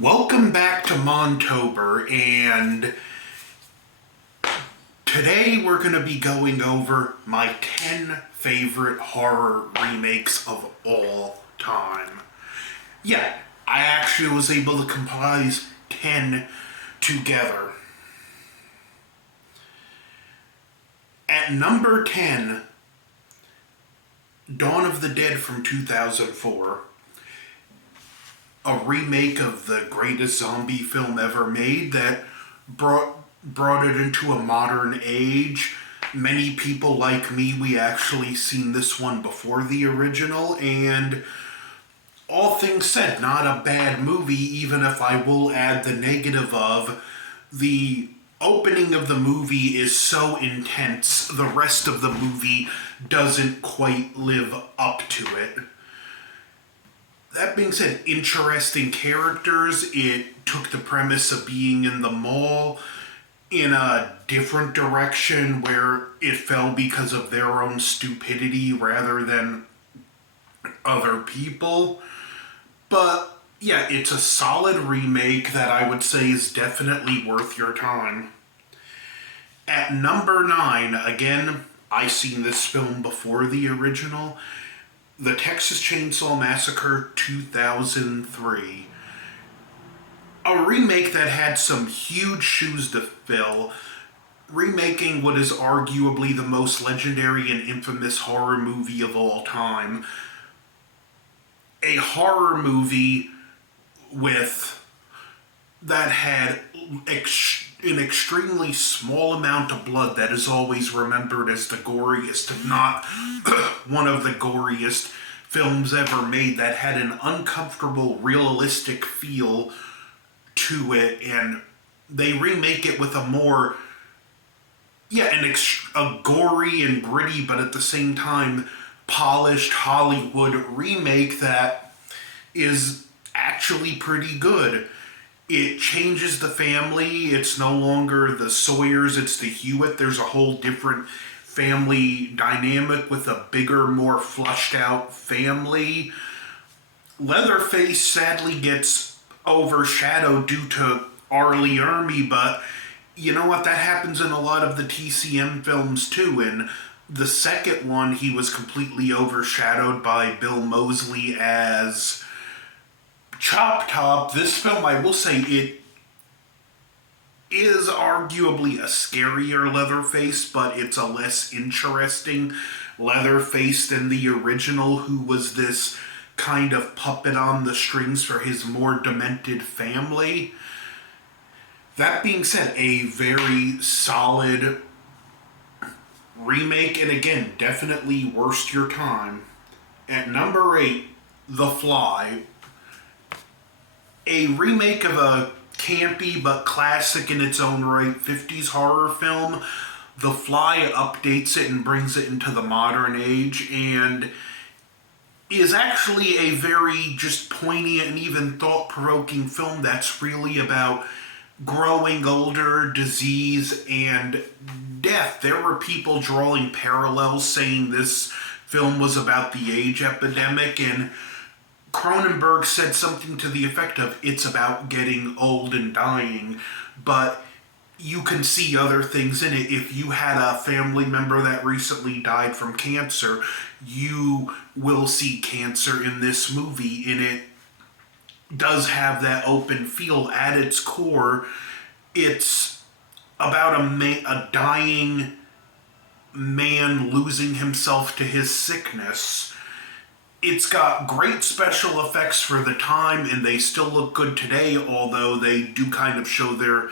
Welcome back to MONTOBER, and today we're going to be going over my 10 favorite horror remakes of all time. Yeah, I actually was able to compile 10 together. At number 10, Dawn of the Dead from 2004. A remake of the greatest zombie film ever made that brought it into a modern age. Many people like me, we actually seen this one before the original, and all things said, not a bad movie, even if I will add the negative of the opening of the movie is so intense, the rest of the movie doesn't quite live up to it. That being said, interesting characters. It took the premise of being in the mall in a different direction where it fell because of their own stupidity rather than other people. But yeah, it's a solid remake that I would say is definitely worth your time. At number 9, again, I seen this film before the original. The Texas Chainsaw Massacre 2003. A remake that had some huge shoes to fill, remaking what is arguably the most legendary and infamous horror movie of all time. A horror movie with that had an extremely small amount of blood that is always remembered as the goriest, if not one of the goriest films ever made, that had an uncomfortable, realistic feel to it, and they remake it with a more, a gory and gritty, but at the same time, polished Hollywood remake that is actually pretty good. It changes the family. It's no longer the Sawyers, it's the Hewitt. There's a whole different family dynamic with a bigger, more flushed out family. Leatherface sadly gets overshadowed due to R. Lee Ermey, but you know what? That happens in a lot of the TCM films too. In the second one, he was completely overshadowed by Bill Moseley as Chop Top. This film, I will say, it is arguably a scarier Leatherface, but it's a less interesting Leatherface than the original, who was this kind of puppet on the strings for his more demented family. That being said, a very solid remake, and again, definitely worth your time. At number 8, The Fly. A remake of a campy but classic in its own right 50s horror film. The Fly updates it and brings it into the modern age, and is actually a very just poignant and even thought-provoking film that's really about growing older, disease, and death. There were people drawing parallels saying this film was about the AIDS epidemic, and Cronenberg said something to the effect of, it's about getting old and dying, but you can see other things in it. If you had a family member that recently died from cancer, you will see cancer in this movie, and it does have that open feel at its core. It's about a dying man losing himself to his sickness. It's got great special effects for the time, and they still look good today, although they do kind of show their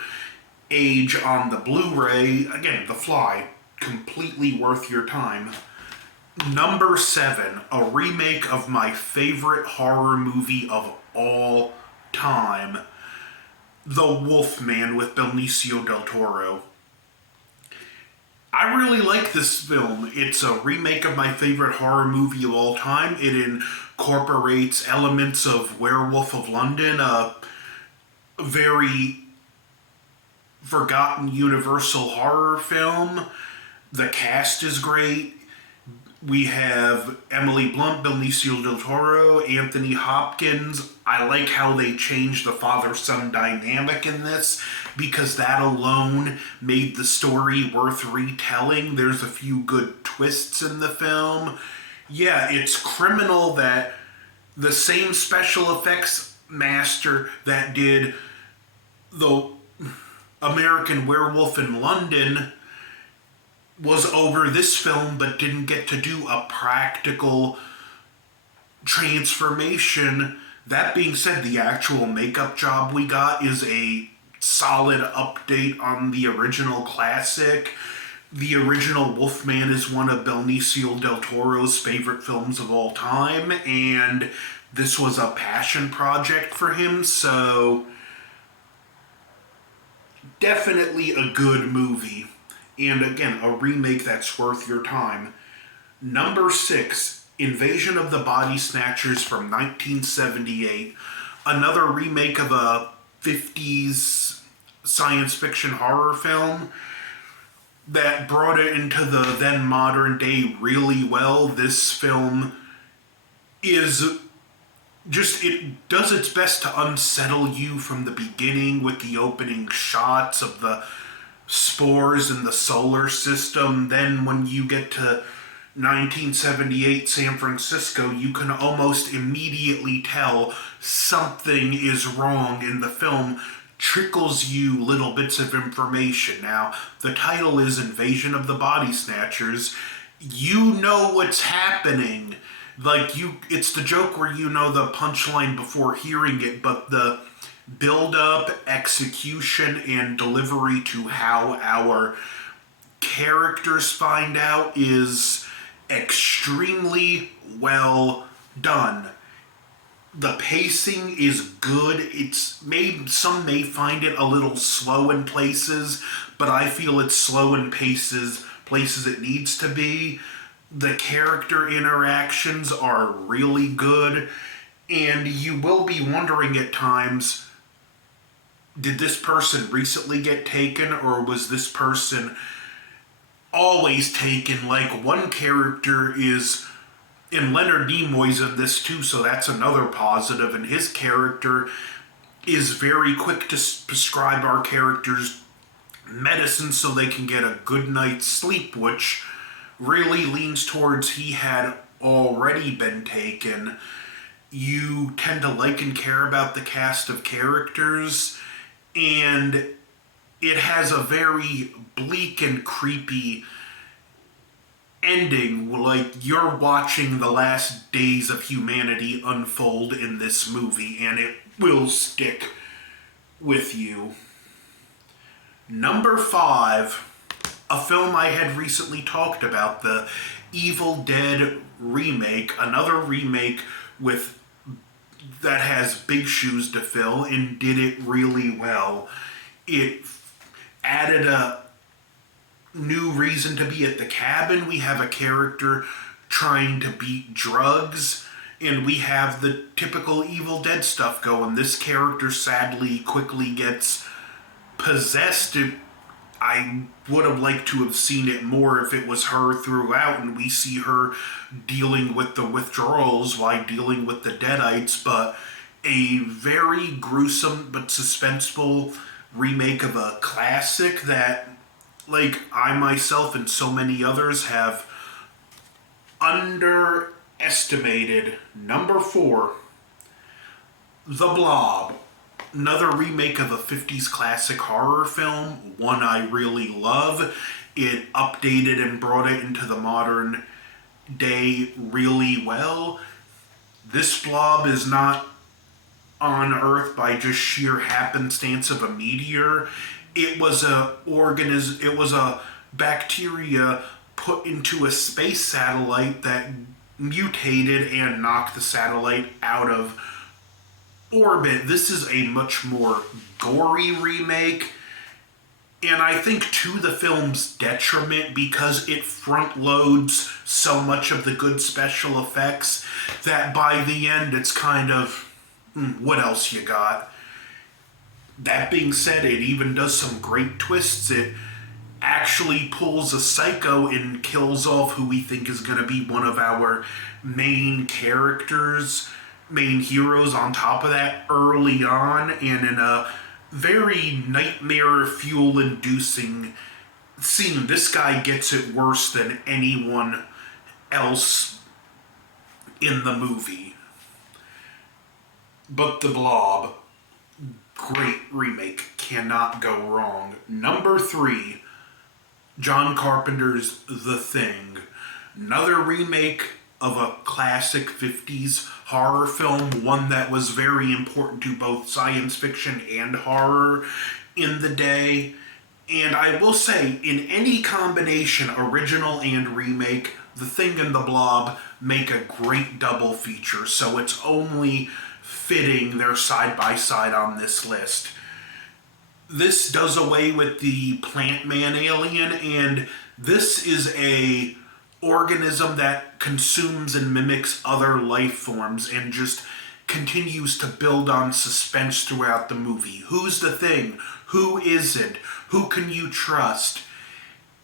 age on the Blu-ray. Again, The Fly, completely worth your time. Number 7, a remake of my favorite horror movie of all time, The Wolfman with Benicio del Toro. I really like this film. It's a remake of my favorite horror movie of all time. It incorporates elements of Werewolf of London, a very forgotten Universal horror film. The cast is great. We have Emily Blunt, Benicio del Toro, Anthony Hopkins. I like how they changed the father-son dynamic in this because that alone made the story worth retelling. There's a few good twists in the film. Yeah, it's criminal that the same special effects master that did the American Werewolf in London was over this film but didn't get to do a practical transformation. That being said, the actual makeup job we got is a solid update on the original classic. The original Wolfman is one of Benicio del Toro's favorite films of all time, and this was a passion project for him, so definitely a good movie. And again, a remake that's worth your time. Number 6, Invasion of the Body Snatchers from 1978. Another remake of a 50s science fiction horror film that brought it into the then modern day really well. This film is just, it does its best to unsettle you from the beginning with the opening shots of the spores in the solar system. Then when you get to 1978 San Francisco, you can almost immediately tell something is wrong, and the film trickles you little bits of information. Now, the title is Invasion of the Body Snatchers. You know what's happening. Like, it's the joke where you know the punchline before hearing it, but the build-up, execution, and delivery to how our characters find out is extremely well done. The pacing is good. Some may find it a little slow in places, but I feel it's slow in places it needs to be. The character interactions are really good, and you will be wondering at times, did this person recently get taken, or was this person always taken? Like, one character is, and Leonard Nimoy's in this too, so that's another positive, and his character is very quick to prescribe our characters medicine so they can get a good night's sleep, which really leans towards he had already been taken. You tend to like and care about the cast of characters, and it has a very bleak and creepy ending. Like, you're watching the last days of humanity unfold in this movie, and it will stick with you. Number 5, a film I had recently talked about, the Evil Dead remake, another remake that has big shoes to fill and did it really well. It added a new reason to be at the cabin. We have a character trying to beat drugs, and we have the typical Evil Dead stuff going. This character sadly quickly gets possessed. I would have liked to have seen it more if it was her throughout, and we see her dealing with the withdrawals while dealing with the Deadites, but a very gruesome but suspenseful remake of a classic that, like, I myself and so many others have underestimated. Number 4, The Blob. Another remake of a 50s classic horror film, one I really love. It updated and brought it into the modern day really well. This blob is not on Earth by just sheer happenstance of a meteor. It was it was a bacteria put into a space satellite that mutated and knocked the satellite out of orbit. This is a much more gory remake, and I think to the film's detriment, because it front loads so much of the good special effects that by the end it's kind of, what else you got? That being said, it even does some great twists. It actually pulls a psycho and kills off who we think is going to be one of our main characters, main heroes on top of that early on, and in a very nightmare fuel inducing scene. This guy gets it worse than anyone else in the movie. But The Blob, great remake, cannot go wrong. Number 3, John Carpenter's The Thing. Another remake of a classic 50s horror film, one that was very important to both science fiction and horror in the day. And I will say, in any combination, original and remake, The Thing and The Blob make a great double feature, so it's only fitting they're side by side on this list. This does away with the plant man alien, and this is a organism that consumes and mimics other life forms and just continues to build on suspense throughout the movie. Who's the thing? Who isn't? Who can you trust?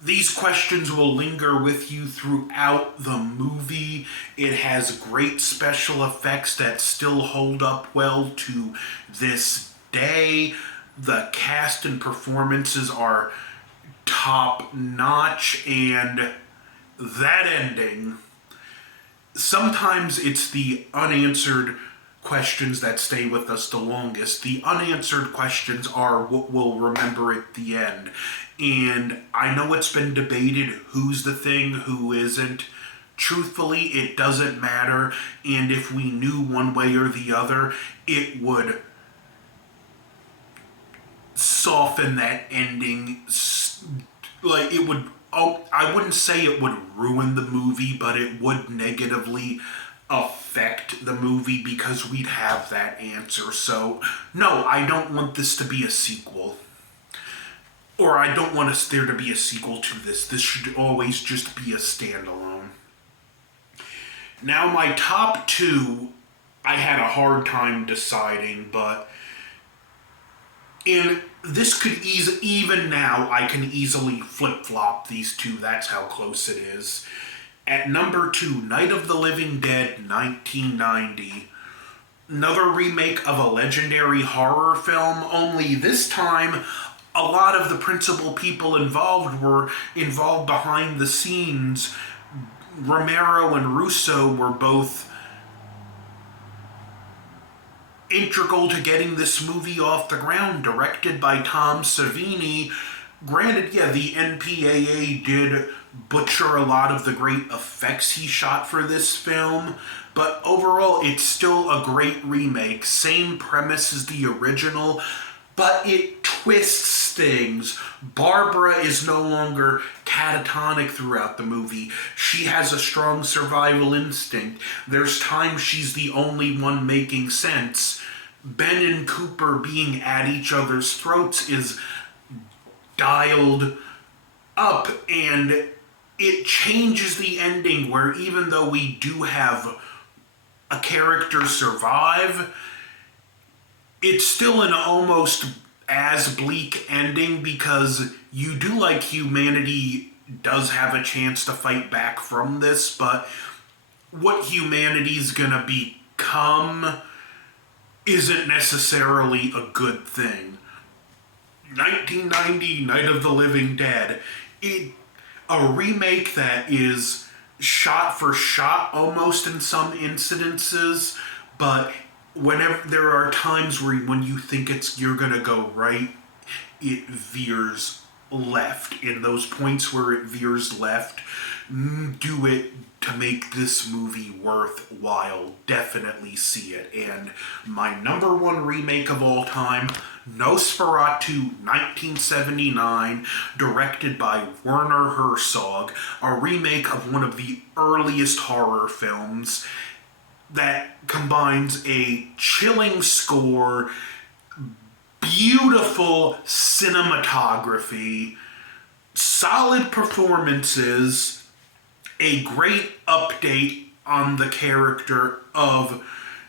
These questions will linger with you throughout the movie. It has great special effects that still hold up well to this day. The cast and performances are top notch, and that ending, sometimes it's the unanswered questions that stay with us the longest. The unanswered questions are what we'll remember at the end. And I know it's been debated who's the thing, who isn't. Truthfully, it doesn't matter. And if we knew one way or the other, it would soften that ending. Like, it would, I wouldn't say it would ruin the movie, but it would negatively affect the movie because we'd have that answer. So, no, I don't want this to be a sequel. Or I don't want there to be a sequel to this. This should always just be a standalone. Now, my top 2, I had a hard time deciding, but this could even now, I can easily flip-flop these two. That's how close it is. At number 2, Night of the Living Dead, 1990. Another remake of a legendary horror film, only this time a lot of the principal people involved were involved behind the scenes. Romero and Russo were both integral to getting this movie off the ground, directed by Tom Savini. Granted, yeah, the NPAA did butcher a lot of the great effects he shot for this film, but overall it's still a great remake. Same premise as the original, but it twists things. Barbara is no longer catatonic throughout the movie. She has a strong survival instinct. There's times she's the only one making sense. Ben and Cooper being at each other's throats is dialed up, and it changes the ending where even though we do have a character survive, it's still an almost as bleak ending because you do like humanity does have a chance to fight back from this, but what humanity's gonna become isn't necessarily a good thing. 1990, Night of the Living Dead. A remake that is shot for shot almost in some incidences, but whenever there are times where when you think you're gonna go right, it veers left. In those points where it veers left, do it to make this movie worthwhile. Definitely see it. And my number 1 remake of all time, Nosferatu, 1979, directed by Werner Herzog, a remake of one of the earliest horror films that combines a chilling score, beautiful cinematography, solid performances, a great update on the character of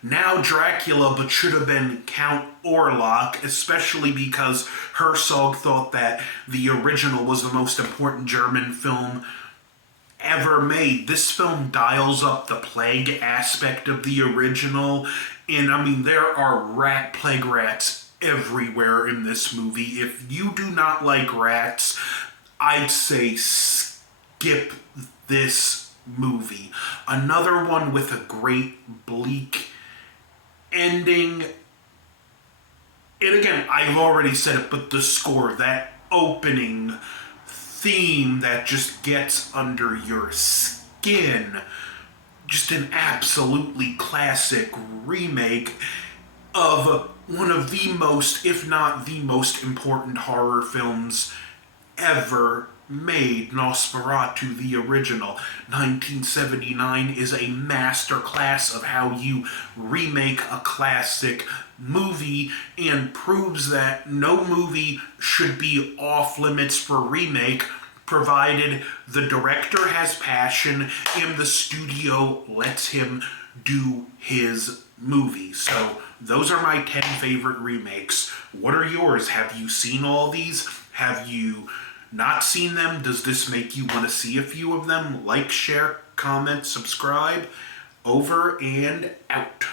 now Dracula, but should have been Count Orlok, especially because Herzog thought that the original was the most important German film ever made. This film dials up the plague aspect of the original, and I mean, there are plague rats everywhere in this movie. If you do not like rats, I'd say skip this movie. Another one with a great bleak ending. And again, I've already said it, but the score, that opening theme that just gets under your skin, just an absolutely classic remake of one of the most, if not the most important horror films ever made, Nosferatu, the original. 1979 is a masterclass of how you remake a classic movie and proves that no movie should be off limits for remake, provided the director has passion and the studio lets him do his movie. So those are my 10 favorite remakes. What are yours? Have you seen all these? Have you not seen them? Does this make you want to see a few of them? Like, share, comment, subscribe. Over and out.